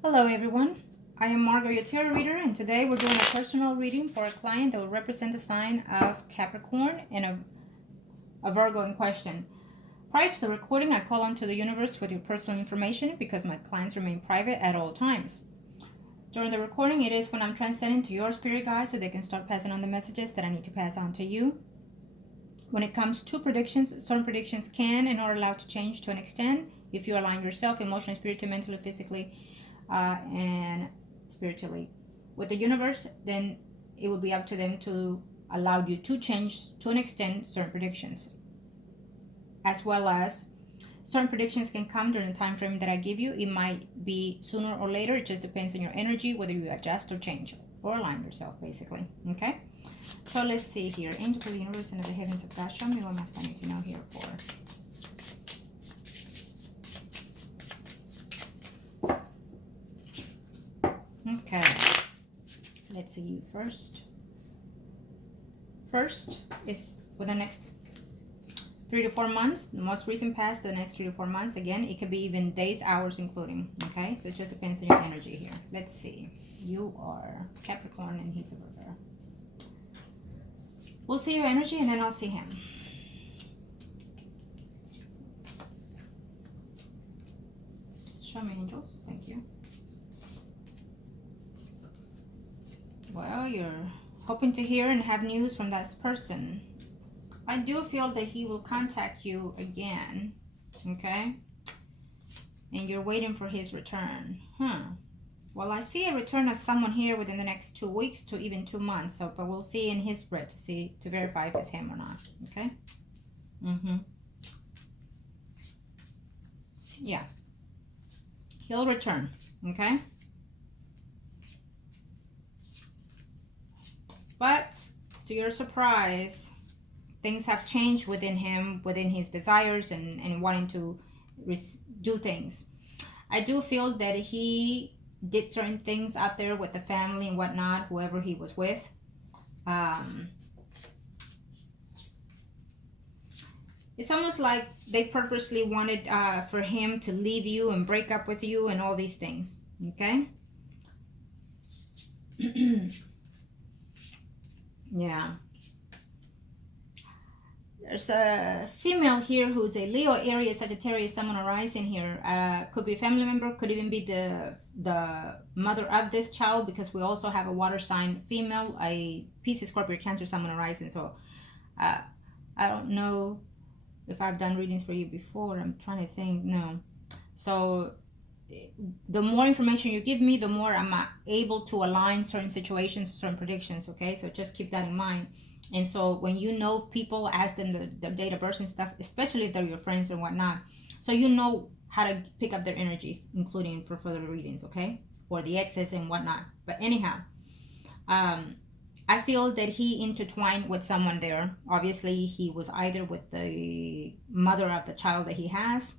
Hello everyone, I am Margourtarotreader, and today we're doing a personal reading for a client that will represent the sign of Capricorn and a Virgo in question. Prior to the recording, I call onto the universe with your personal information because my clients remain private at all times. During the recording, it is when I'm transcending to your spirit guides so they can start passing on the messages that I need to pass on to you. When it comes to predictions, certain predictions can and are allowed to change to an extent if you align yourself emotionally, spiritually, mentally, physically, and spiritually with the universe. Then it will be up to them to allow you to change to an extent certain predictions, as well as certain predictions can come during the time frame that I give you. It might be sooner or later. It just depends on your energy, whether you adjust or change or align yourself, basically. Okay, so let's see here. Angels of the universe and of the heavens of God, show me what must I need to know here for. Okay, let's see you first. First is for the next 3 to 4 months, the most recent past, the next 3 to 4 months. Again, it could be even days, hours, including. Okay, so it just depends on your energy here. Let's see. You are Capricorn and he's a Virgo. We'll see your energy and then I'll see him. Show me, angels. Thank you. Well, you're hoping to hear and have news from that person. I do feel that he will contact you again, okay? And you're waiting for his return. Well, I see a return of someone here within the next 2 weeks to even 2 months. So, but we'll see in his spread to verify if it's him or not, okay? Yeah. He'll return, okay? But to your surprise, things have changed within him, within his desires and wanting to do things. I do feel that he did certain things out there with the family and whatnot, whoever he was with. It's almost like they purposely wanted for him to leave you and break up with you and all these things, okay? Yeah. There's a female here who's a Leo, Aries, Sagittarius, someone arising here. Could be a family member, could even be the mother of this child, because we also have a water sign female, a Pisces, Scorpio, Cancer, someone arising. So I don't know if I've done readings for you before. I'm trying to think. No. So the more information you give me, the more I'm able to align certain situations, certain predictions, okay? So just keep that in mind. And so when you know people, ask them the date of birth and stuff, especially if they're your friends and whatnot, so you know how to pick up their energies, including for further readings, okay? Or the exes and whatnot. But anyhow, I feel that he intertwined with someone there. Obviously, he was either with the mother of the child that he has,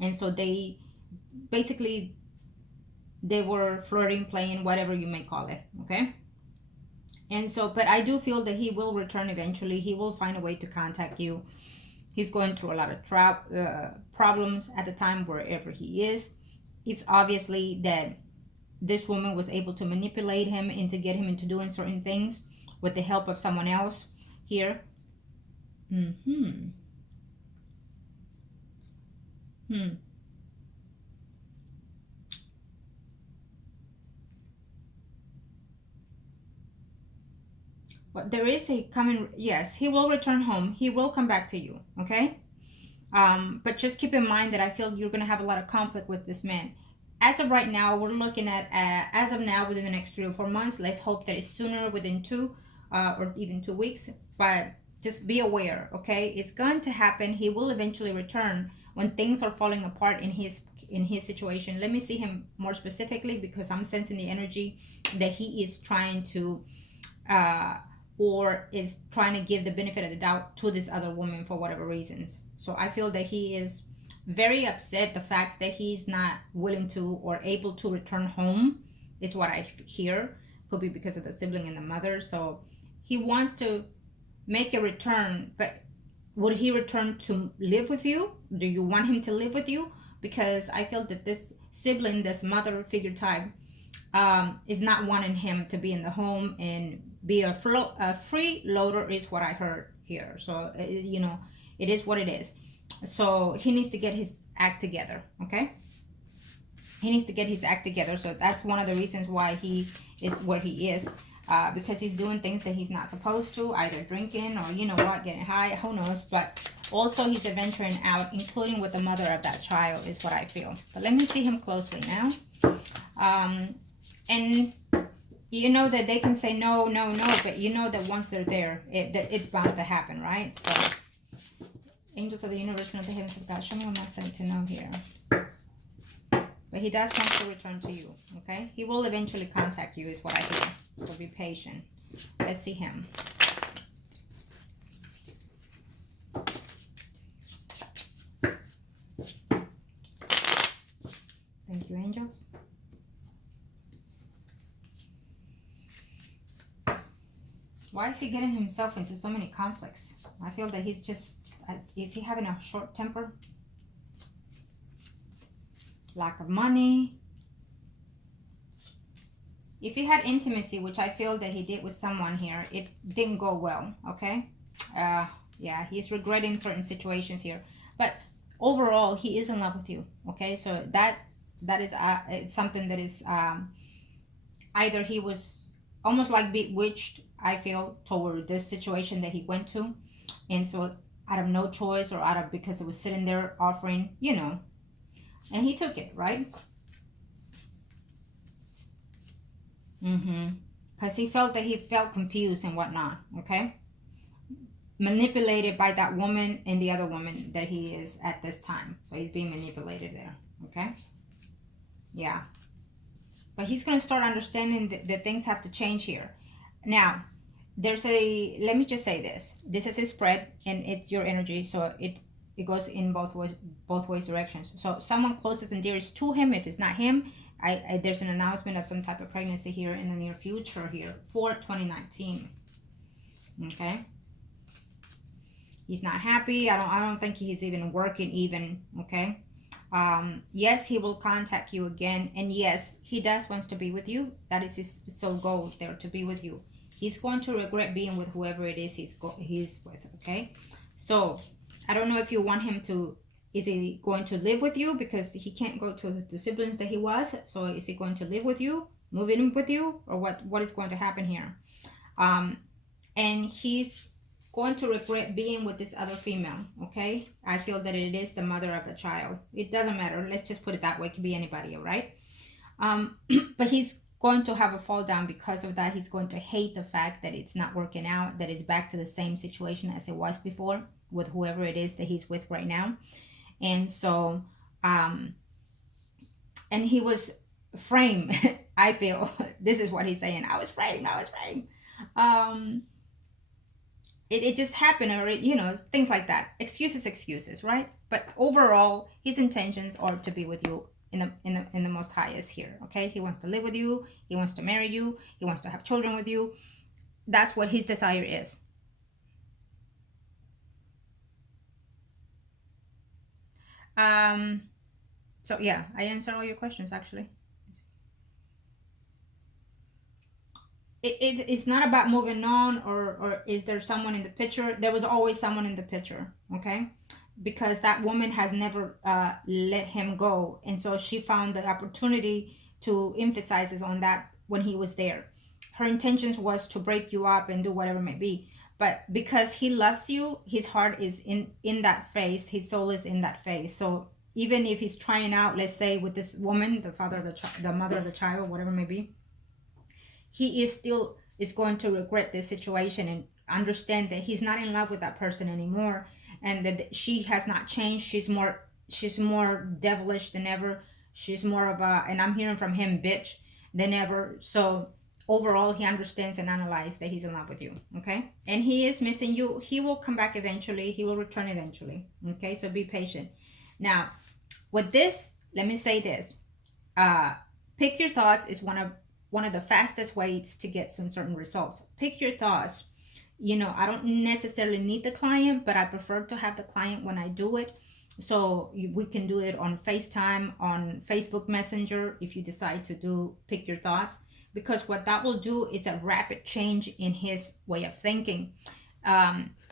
and so they basically they were flirting, playing, whatever you may call it, okay? And so, but I do feel that he will return eventually. He will find a way to contact you. He's going through a lot of problems at the time wherever he is. It's obviously that this woman was able to manipulate him and to get him into doing certain things with the help of someone else here. But there is a coming, yes, he will return home. He will come back to you, okay? But just keep in mind that I feel you're going to have a lot of conflict with this man. As of right now, we're looking at, as of now, within the next 3 or 4 months. Let's hope that it's sooner, within 2 or even 2 weeks. But just be aware, okay? It's going to happen. He will eventually return when things are falling apart in his situation. Let me see him more specifically, because I'm sensing the energy that he is trying to or is trying to give the benefit of the doubt to this other woman for whatever reasons. So I feel that he is very upset. The fact that he's not willing to or able to return home is what I hear. Could be because of the sibling and the mother. So he wants to make a return, but would he return to live with you? Do you want him to live with you? because I feel that this sibling, this mother figure type, is not wanting him to be in the home and be a freeloader is what I heard here. So you know, it is what it is. So he needs to get his act together. Okay, he needs to get his act together. So that's one of the reasons why he is where he is, because he's doing things that he's not supposed to, either drinking or, you know what, getting high, who knows. But also he's adventuring out, including with the mother of that child, is what I feel. But let me see him closely now. And you know that they can say no, no, no, but you know that once they're there, it's bound to happen, right? So angels of the universe and of the heavens of God, show me what I need to know here. But he does want to return to you, okay? He will eventually contact you, is what I hear. So be patient. Let's see him. Thank you, angels. Why is he getting himself into so many conflicts? I feel that he's just, is he having a short temper? Lack of money. If he had intimacy, which I feel that he did with someone here, it didn't go well, okay? Yeah, he's regretting certain situations here. But overall, he is in love with you, okay? So that is it's something that is, either he was almost like bewitched, I feel, toward this situation that he went to. And so out of no choice, or out of because it was sitting there offering, you know, and he took it, right? Because he felt that he felt confused and whatnot, okay? Manipulated by that woman and the other woman that he is at this time. So he's being manipulated there, okay? Yeah. But he's going to start understanding that things have to change here. Now, there's let me just say this. This is a spread, and it's your energy, so it goes in both ways directions. So someone closest and dearest to him, if it's not him, there's an announcement of some type of pregnancy here in the near future here for 2019. Okay, he's not happy. I don't think he's even working even. Okay, yes, he will contact you again, and yes, he does wants to be with you. That is his sole goal there, to be with you. He's going to regret being with whoever it is he's with. Okay, so I don't know if you want him to, is he going to live with you because he can't go to the siblings that he was? So is he going to live with you, move in with you, or what is going to happen here? And he's going to regret being with this other female, okay? I feel that it is the mother of the child. It doesn't matter. Let's just put it that way. It could be anybody, all right? But he's going to have a fall down because of that. He's going to hate the fact that it's not working out, that it's back to the same situation as it was before with whoever it is that he's with right now. And so, and he was framed. I feel this is what he's saying. I was framed. It just happened, or you know, things like that. Excuses, right? But overall, his intentions are to be with you in the most highest here. Okay, he wants to live with you. He wants to marry you. He wants to have children with you. That's what his desire is. So yeah, I answered all your questions actually. It's not about moving on, or is there someone in the picture. There was always someone in the picture, okay? Because that woman has never let him go, and so she found the opportunity to emphasize on that when he was there. Her intentions was to break you up and do whatever it may be, but because he loves you, his heart is in that phase, his soul is in that phase. So even if he's trying out, let's say with this woman, the father of the mother of the child, whatever it may be, he is still is going to regret this situation and understand that he's not in love with that person anymore, and that she has not changed. She's more devilish than ever. She's more of a, and I'm hearing from him, bitch, than ever. So overall, he understands and analyzes that he's in love with you, okay? And he is missing you. He will come back eventually. He will return eventually, okay? So be patient. Now, with this, let me say this. Pick your thoughts is one of the fastest ways to get some certain results. Pick your thoughts. You know, I don't necessarily need the client, but I prefer to have the client when I do it. So we can do it on FaceTime, on Facebook Messenger, if you decide to do pick your thoughts, because what that will do is a rapid change in his way of thinking.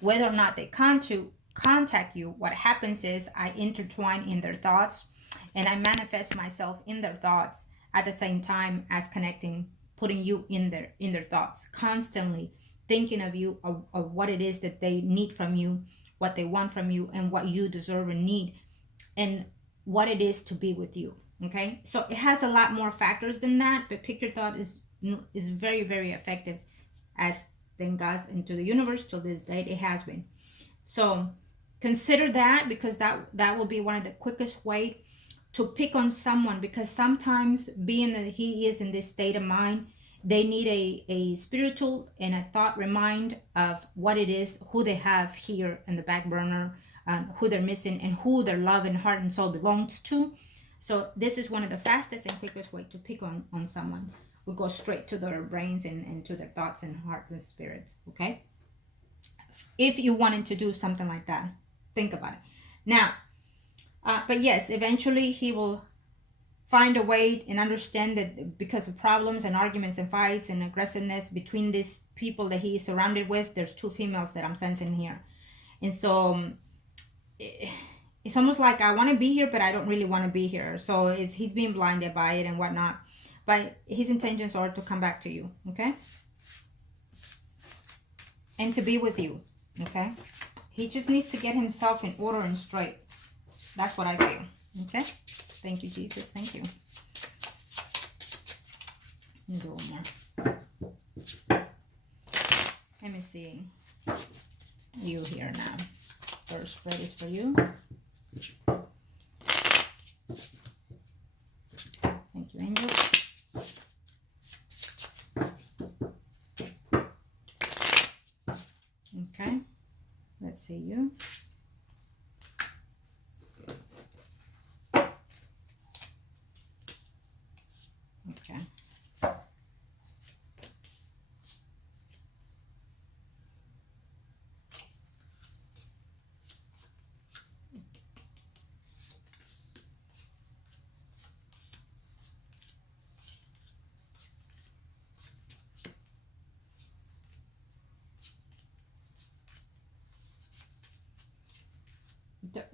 Whether or not they contact you, what happens is I intertwine in their thoughts, and I manifest myself in their thoughts at the same time as connecting, putting you in their thoughts, constantly thinking of you, of what it is that they need from you, what they want from you, and what you deserve and need, and what it is to be with you. Okay, so it has a lot more factors than that, but pick your thought is very, very effective, as thank God into the universe till this date it has been. So consider that, because that will be one of the quickest way to pick on someone, because sometimes, being that he is in this state of mind, they need a spiritual and a thought remind of what it is, who they have here in the back burner, who they're missing, and who their love and heart and soul belongs to. So this is one of the fastest and quickest way to pick on someone. We go straight to their brains and to their thoughts and hearts and spirits. Okay, if you wanted to do something like that, think about it now. But yes, eventually he will find a way and understand that because of problems and arguments and fights and aggressiveness between these people that he is surrounded with, there's two females that I'm sensing here. And so it's almost like I want to be here, but I don't really want to be here. So he's being blinded by it and whatnot. But his intentions are to come back to you, okay? And to be with you, okay? He just needs to get himself in order and straight. That's what I feel, okay? Thank you, Jesus. Thank you. Do one more. Let me see you here now. First spread is for you. Thank you, angel. Okay. Let's see you. Okay.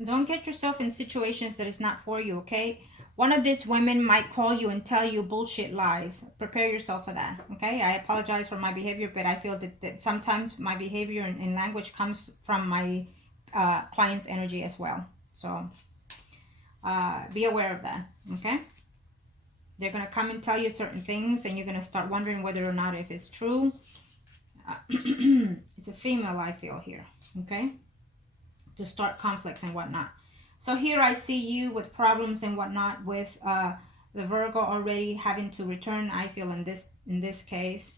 Don't get yourself in situations that is not for you, okay? One of these women might call you and tell you bullshit lies. Prepare yourself for that, okay? I apologize for my behavior, but I feel that sometimes my behavior and language comes from my client's energy as well. So be aware of that, okay? They're going to come and tell you certain things, and you're going to start wondering whether or not if it's true. It's a female, I feel here, okay? To start conflicts and whatnot. So here I see you with problems and whatnot with the Virgo already having to return, I feel, in this case,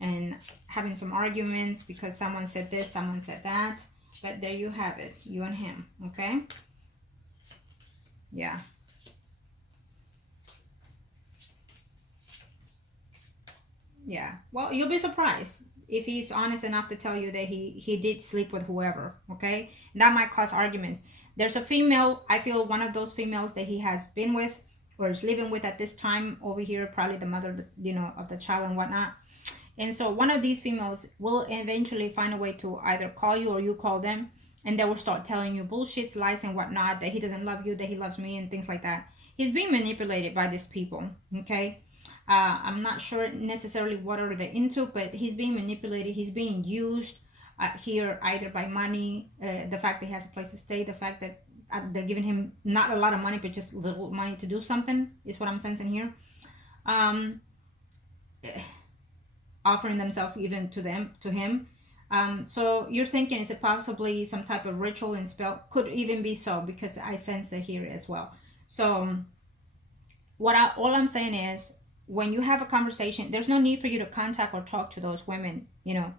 and having some arguments because someone said this, someone said that. But there you have it, you and him, okay? Yeah. Yeah. Well, you'll be surprised if he's honest enough to tell you that he did sleep with whoever, okay? And that might cause arguments. There's a female, I feel one of those females that he has been with or is living with at this time over here, probably the mother, you know, of the child and whatnot. And so one of these females will eventually find a way to either call you or you call them, and they will start telling you bullshits, lies and whatnot, that he doesn't love you, that he loves me, and things like that. He's being manipulated by these people, okay? I'm not sure necessarily what are they into, but he's being manipulated. He's being used here either by money, the fact that he has a place to stay, the fact that they're giving him not a lot of money, but just little money to do something is what I'm sensing here. Offering themselves even to him. So you're thinking, is it possibly some type of ritual and spell? Could even be so, because I sense it here as well. So all I'm saying is, when you have a conversation, there's no need for you to contact or talk to those women, you know.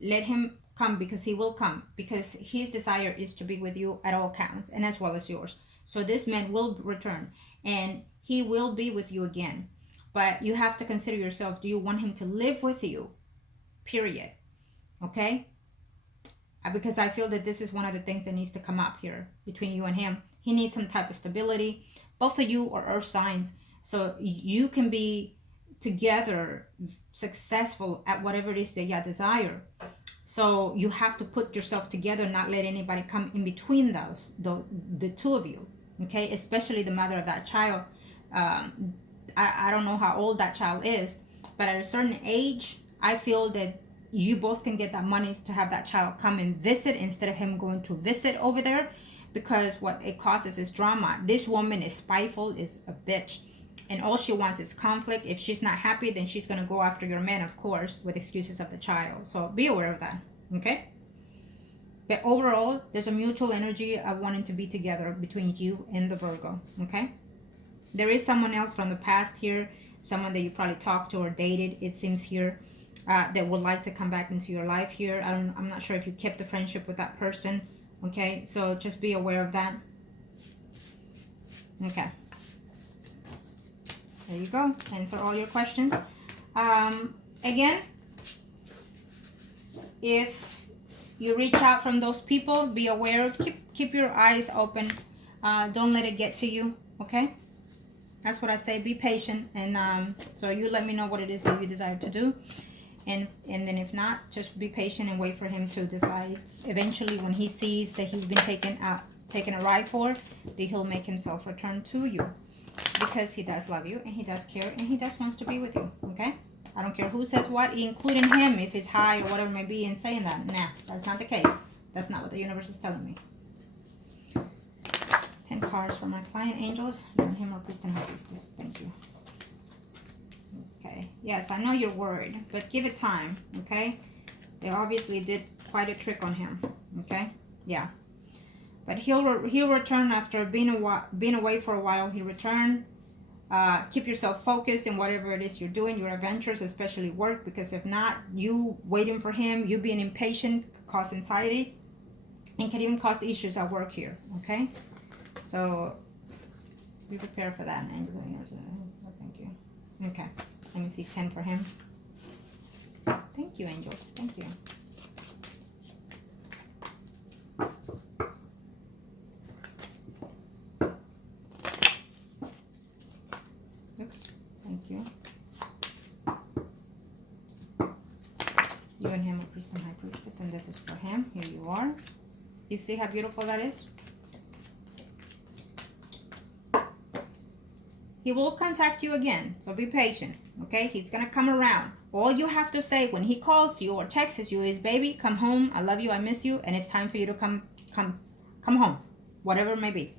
Let him come, because he will come, because his desire is to be with you at all counts, and as well as yours. So this man will return, and he will be with you again. But you have to consider yourself, do you want him to live with you? Period. Okay? because I feel that this is one of the things that needs to come up here between you and him. He needs some type of stability. Both of you are earth signs, so you can be together successful at whatever it is that you desire. So you have to put yourself together, not let anybody come in between the two of you, okay? Especially the mother of that child. I don't know how old that child is, but at a certain age, I feel that you both can get that money to have that child come and visit instead of him going to visit over there, because what it causes is drama. This woman is spiteful, is a bitch, and all she wants is conflict. If she's not happy, then she's going to go after your man, of course, with excuses of the child. So be aware of that, okay? But overall, there's a mutual energy of wanting to be together between you and the Virgo, okay? There is someone else from the past here, someone that you probably talked to or dated, it seems here, that would like to come back into your life here. I'm not sure if you kept the friendship with that person, okay? So just be aware of that. Okay. There you go. Answer all your questions. Again, if you reach out from those people, be aware. Keep your eyes open. Don't let it get to you, okay? That's what I say. Be patient, and so you let me know what it is that you desire to do, and then if not, just be patient and wait for him to decide. Eventually, when he sees that he's been taken a ride for, that he'll make himself return to you, because he does love you and he does care and he does wants to be with you. Okay, I don't care who says what, including him, if he's high or whatever it may be, and saying that. Nah, that's not the case. That's not what the universe is telling me. 10 cards for my client, angels, and him or priest and high priestess. Thank you. Okay, yes, I know you're worried, but give it time. Okay, they obviously did quite a trick on him. Okay, yeah, but he'll return after being away for a while. He'll return. Keep yourself focused in whatever it is you're doing, your adventures, especially work, because if not, you waiting for him, you being impatient, cause anxiety, and can even cause issues at work here. Okay, so be prepared for that. Thank you. Okay, let me see 10 for him. Thank you, angels. Thank you. Oops, thank you. You and him are priest and high priestess, and this is for him. Here you are. You see how beautiful that is? He will contact you again, so be patient, okay? He's gonna come around. All you have to say when he calls you or texts you is, baby, come home, I love you, I miss you, and it's time for you to come home, whatever it may be.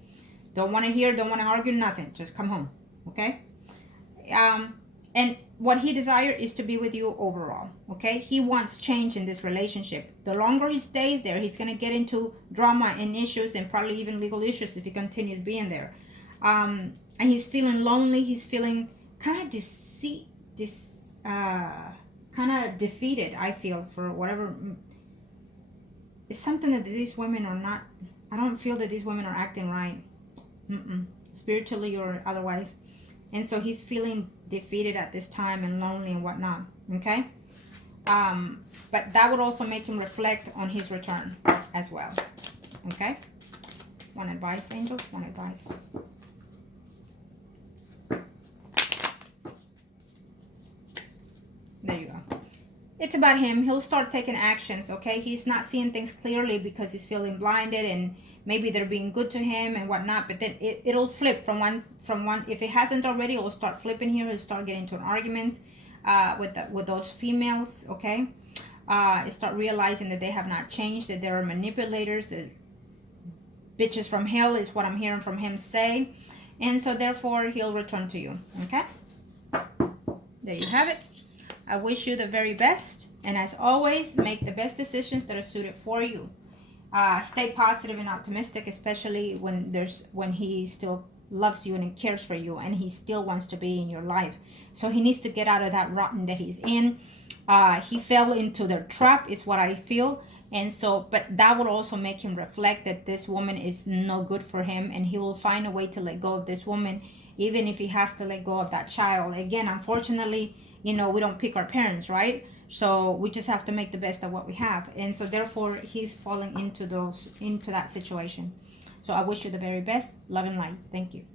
Don't want to hear, don't want to argue, nothing, just come home, okay? And what he desires is to be with you overall, okay? He wants change in this relationship. The longer he stays there, he's gonna get into drama and issues, and probably even legal issues if he continues being there. And he's feeling lonely. He's feeling kind of kind of defeated, I feel, for whatever. It's something that these women are not. I don't feel that these women are acting right, spiritually or otherwise. And so he's feeling defeated at this time and lonely and whatnot. Okay, but that would also make him reflect on his return as well. Okay, one advice, angels. One advice. There you go. It's about him. He'll start taking actions, okay? He's not seeing things clearly because he's feeling blinded, and maybe they're being good to him and whatnot, but then it'll flip from one. If it hasn't already, it'll start flipping here. He'll start getting into arguments with those females, okay? Start realizing that they have not changed, that they're manipulators, that bitches from hell is what I'm hearing from him say. And so therefore, he'll return to you, okay? There you have it. I wish you the very best, and as always, make the best decisions that are suited for you. Stay positive and optimistic, especially when he still loves you and cares for you, and he still wants to be in your life. So he needs to get out of that rotten that he's in. He fell into their trap, is what I feel, and so, but that will also make him reflect that this woman is no good for him, and he will find a way to let go of this woman, even if he has to let go of that child. Again, unfortunately, you know, we don't pick our parents, right? So we just have to make the best of what we have. And so therefore he's falling into that situation. So I wish you the very best. Love and light. Thank you.